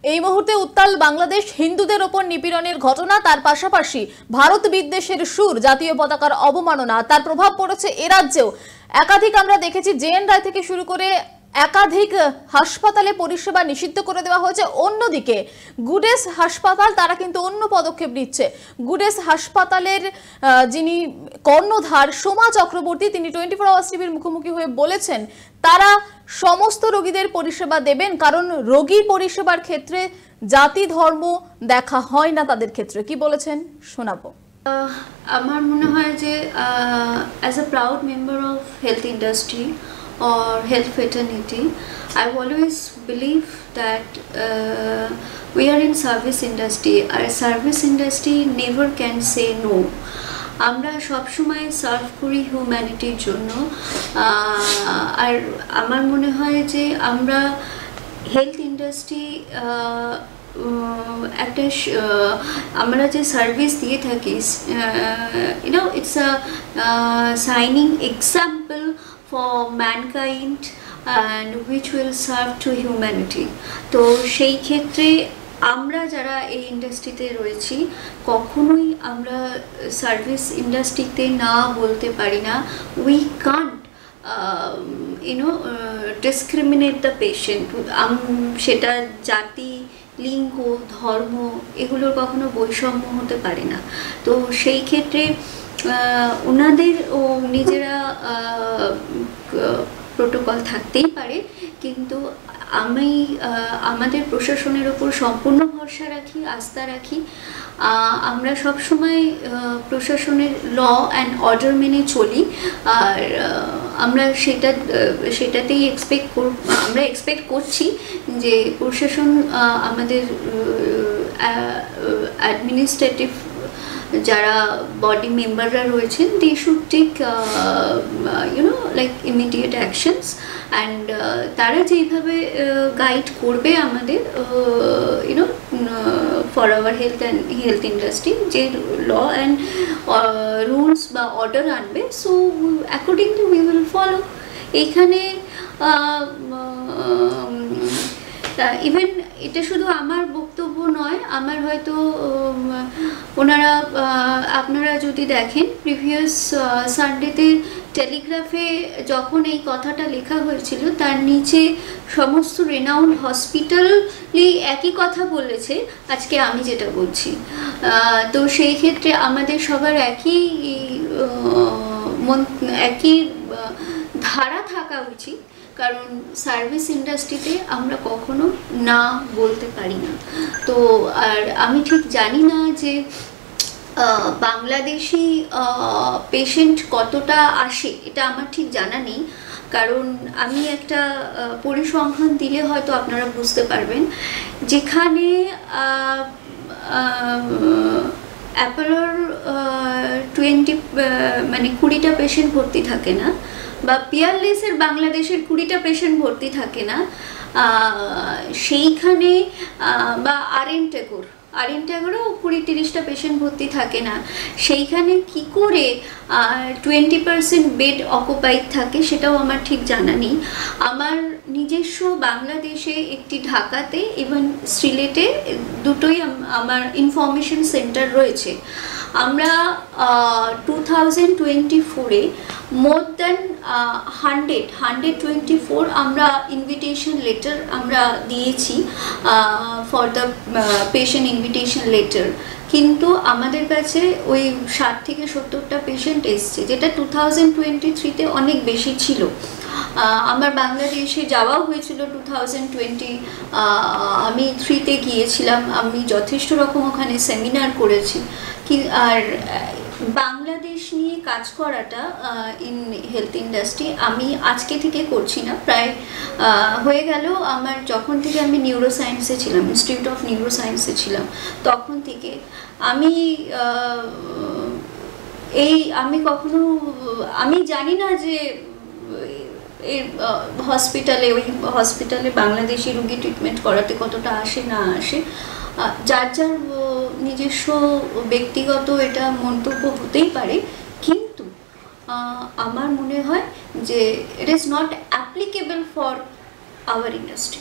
এই মুহূর্তে উত্তাল বাংলাদেশ, হিন্দুদের ওপর নিপীড়নের ঘটনা, তার পাশাপাশি ভারত বিদ্বেষের সুর, জাতীয় পতাকার অবমাননা, তার প্রভাব পড়েছে এ রাজ্যেও। একাধিক আমরা দেখেছি জেএন রায় থেকে শুরু করে একাধিক হাসপাতালে পরিষেবা নিষিদ্ধ করে দেওয়া হয়েছে। অন্যদিকে গুডেস হাসপাতাল তারা কিন্তু অন্য পদক্ষেপ নিচ্ছে। গুডেস হাসপাতালের যিনি কর্ণধার সোমা চক্রবর্তী, তিনি 24 আওয়ার্স টিভির মুখোমুখি হয়ে বলেছেন তারা সমস্ত রোগীদের পরিষেবা দেবেন, কারণ রোগী পরিষেবার ক্ষেত্রে জাতি ধর্ম দেখা হয় না তাদের ক্ষেত্রে। কি বলেছেন শোনাবো। আমার মনে হয় যে as a proud member of health industry or health fraternity, I always believe that we are in service industry. Our service industry never can say no. আমরা সব সময় সার্ভ করি হিউম্যানিটির জন্য। আর আমার মনে হয় যে আমরা হেলথ ইন্ডাস্ট্রি একটা আমরা যে সার্ভিস দিয়ে থাকি, it's a shining example for mankind and which will serve to humanity. তো সেই ক্ষেত্রে আমরা যারা এই ইন্ডাস্ট্রিতে রয়েছি কখনোই আমরা সার্ভিস ইন্ডাস্ট্রিতে না বলতে পারি না। We can't discriminate the patient. সেটা জাতি, লিঙ্গ, ধর্ম এগুলোর কখনো বৈষম্য হতে পারে না। তো সেই ক্ষেত্রে ওনাদের নিজেরা প্রোটোকল থাকতেই পারে, কিন্তু আমি আমাদের প্রশাসনের ওপর সম্পূর্ণ ভরসা রাখি, আস্থা রাখি। আমরা সবসময় প্রশাসনের ল অ্যান্ড অর্ডার মেনে চলি, আর আমরা সেটাতেই আমরা এক্সপেক্ট করছি যে প্রশাসন আমাদের অ্যাডমিনিস্ট্রেটিভ যারা বডি মেম্বাররা রয়েছেন, they should take like immediate actions, and তারা যেইভাবে গাইড করবে আমাদের ফর আওয়ার হেলথ ইন্ডাস্ট্রি, যে ল অ্যান্ড রুলস বা অর্ডার আনবে, so accordingly we will follow. এইখানে ইভেন এটা শুধু আমার বক্তব্য নয়, আমার হয়তো আপনারা যদি দেখেন প্রিভিয়াস সানডেতে টেলিগ্রাফে যখন এই কথাটা লেখা হয়েছিল, তার নিচে সমস্ত রেনাউন্ড হসপিটালই একই কথা বলেছে আজকে আমি যেটা বলছি। তো সেই ক্ষেত্রে আমাদের সবার একই ধারা থাকা উচিত, কারণ সার্ভিস ইন্ডাস্ট্রিতে আমরা কখনো না বলতে পারি না। তো আর আমি ঠিক জানি না যে বাংলাদেশি পেশেন্ট কতটা আসে, এটা আমার ঠিক জানা নেই, কারণ আমি একটা পরিসংখ্যান দিলে হয়তো আপনারা বুঝতে পারবেন। যেখানে অ্যাপোলোর 20টা পেশেন্ট ভর্তি থাকে না, বা পিয়ারলেসের বাংলাদেশের 20টা পেশেন্ট ভর্তি থাকে না, সেইখানে বা আরএন ট্যাগরেও 20-30টা পেশেন্ট ভর্তি থাকে না, সেইখানে কি করে 20% বেড অকুপাইড থাকে সেটাও আমার ঠিক জানা নেই। আমার নিজস্ব বাংলাদেশে একটি ঢাকাতে এবং সিলেটে দুটোই আমার ইনফরমেশন সেন্টার রয়েছে। আমরা 2024-এ মোর দ্যান 124 আমরা ইনভিটেশন লেটার আমরা দিয়েছি for the patient invitation letter, কিন্তু আমাদের কাছে ওই 60 থেকে 70টা পেশেন্ট এসছে, যেটা 2023-তে অনেক বেশি ছিল। আমার বাংলাদেশে যাওয়াও হয়েছিল 2023-তে গিয়েছিলাম, আমি যথেষ্ট রকম ওখানে সেমিনার করেছি। আর বাংলাদেশ নিয়ে কাজ করাটা ইন হেলথ ইন্ডাস্ট্রি আমি আজকে থেকে করছি না, প্রায় হয়ে গেল আমার যখন থেকে আমি নিউরোসায়েন্সে ছিলাম, ইনস্টিটিউট অফ নিউরোসায়েন্সে ছিলাম, তখন থেকে আমি জানি না যে হসপিটালে বাংলাদেশি রোগী ট্রিটমেন্ট করাতে কতটা আসে না আসে, যার যার নিজস্ব ব্যক্তিগত এটা মন্তব্য হতেই পারে, কিন্তু আমার মনে হয় যে it is not applicable for our industry.